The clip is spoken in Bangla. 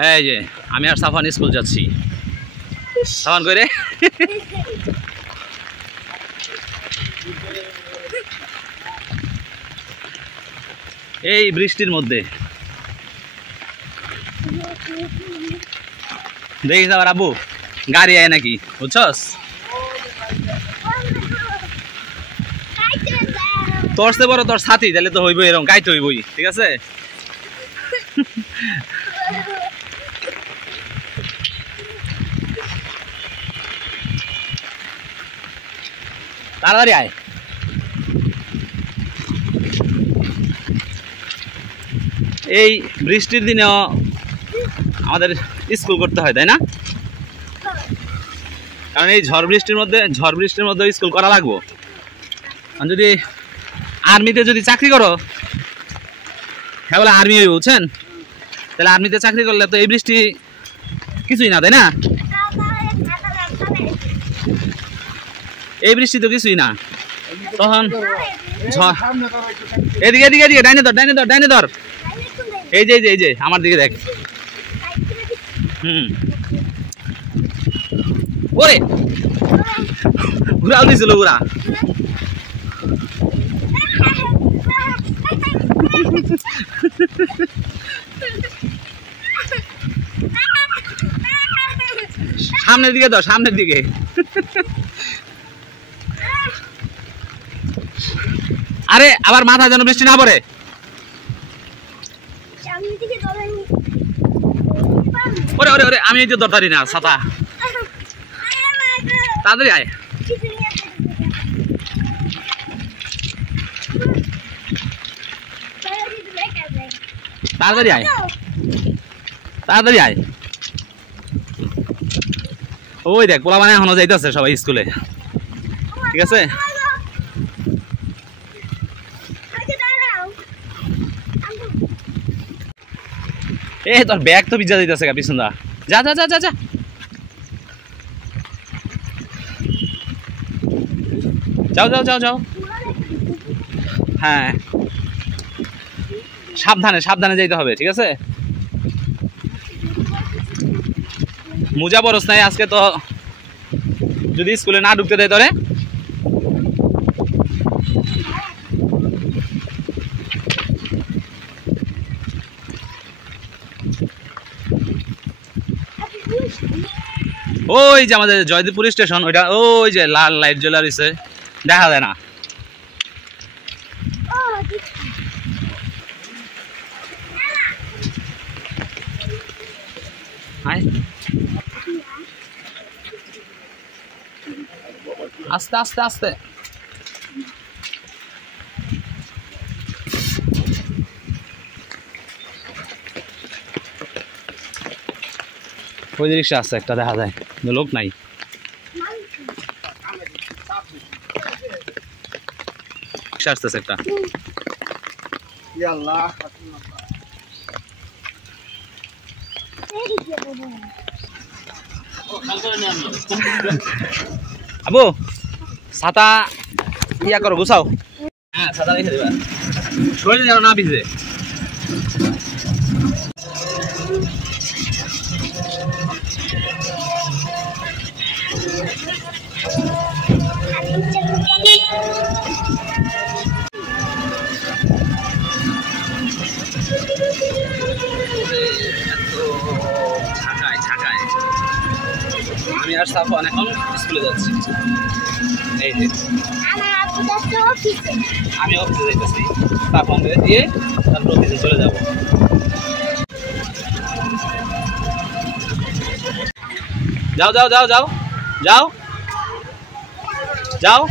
এই যে আমি আর সাফান স্কুল যাচ্ছি। সাফান কই রে? এই বৃষ্টির মধ্যে দেখিস আবার আব্বু গাড়ি আয় নাকি, বুঝছস? তোর সে বড় তোর সাথী, তাহলে তো হইবই, এরকম গাইতে হইবই, ঠিক আছে? তাড়াতাড়ি আয়। এই বৃষ্টির দিনেও আমাদের স্কুল করতে হয়, তাই না? কারণ এই ঝড় বৃষ্টির মধ্যে স্কুল করা লাগবো। যদি আর্মিতে যদি চাকরি করো, হ্যাঁ বলে আর্মি হইব, বুঝছেন? তাহলে আর্মিতে চাকরি করলে তো এই বৃষ্টি কিছুই না, তাই না? এই বৃষ্টি তো কিছুই না। তখন এদিকে এদিকে এদিকে ডাইনে ধর, ডাইনে ধর, ডাইনে ধর। এই যে এই যে আমার দিকে দেখ। ওরে ঘুরাও দিছিল ঘুরা। সামনের দিকে ধর, সামনের দিকে। আরে আবার মাথা যেন বৃষ্টি না পড়ে। ওরে ওরে ওরে, আমি এই যে দরকারি না ছাতা। তাড়াতাড়ি আয়। তাড়াতাড়ি আয়, তাড়াতাড়ি আয়। ওই দেখ পোলা মানে এখনো যাইতেছে সবাই স্কুলে, ঠিক আছে? এ তোর ব্যাগ তো ভিজা যাইতেছে গা পিছন দা। যা যা যা যা যা। যাও যাও যাও যাও। হ্যাঁ সাবধানে সাবধানে যাইতে হবে, ঠিক আছে? মোজা বরস নাই আজকে তো, যদি স্কুলে না ঢুকতে দেয় তোরে। ওই যে আমাদের জয়দেবপুর স্টেশন, ওইটা ওই যে লাল লাইট জ্বলা রয়েছে, দেখা যায় না। আস্তে আস্তে আস্তে। ওই রিক্সা আছে একটা, দেখা যায় লোক নাই। রিক্সা আসতেছে একটা। আবু ছাতা ইয়া করো, গুছাও। হ্যাঁ ছাতা রেখে দেবা, শরীরে যেন না ভিজে। আমি আর সাফওয়ান এখন স্কুলে যাচ্ছি। এই যে আমি অফিসে যাইতেছি, সাফওয়ানকে দিয়ে তারপর অফিসে চলে যাব। যাও যাও যাও যাও যাও যাও।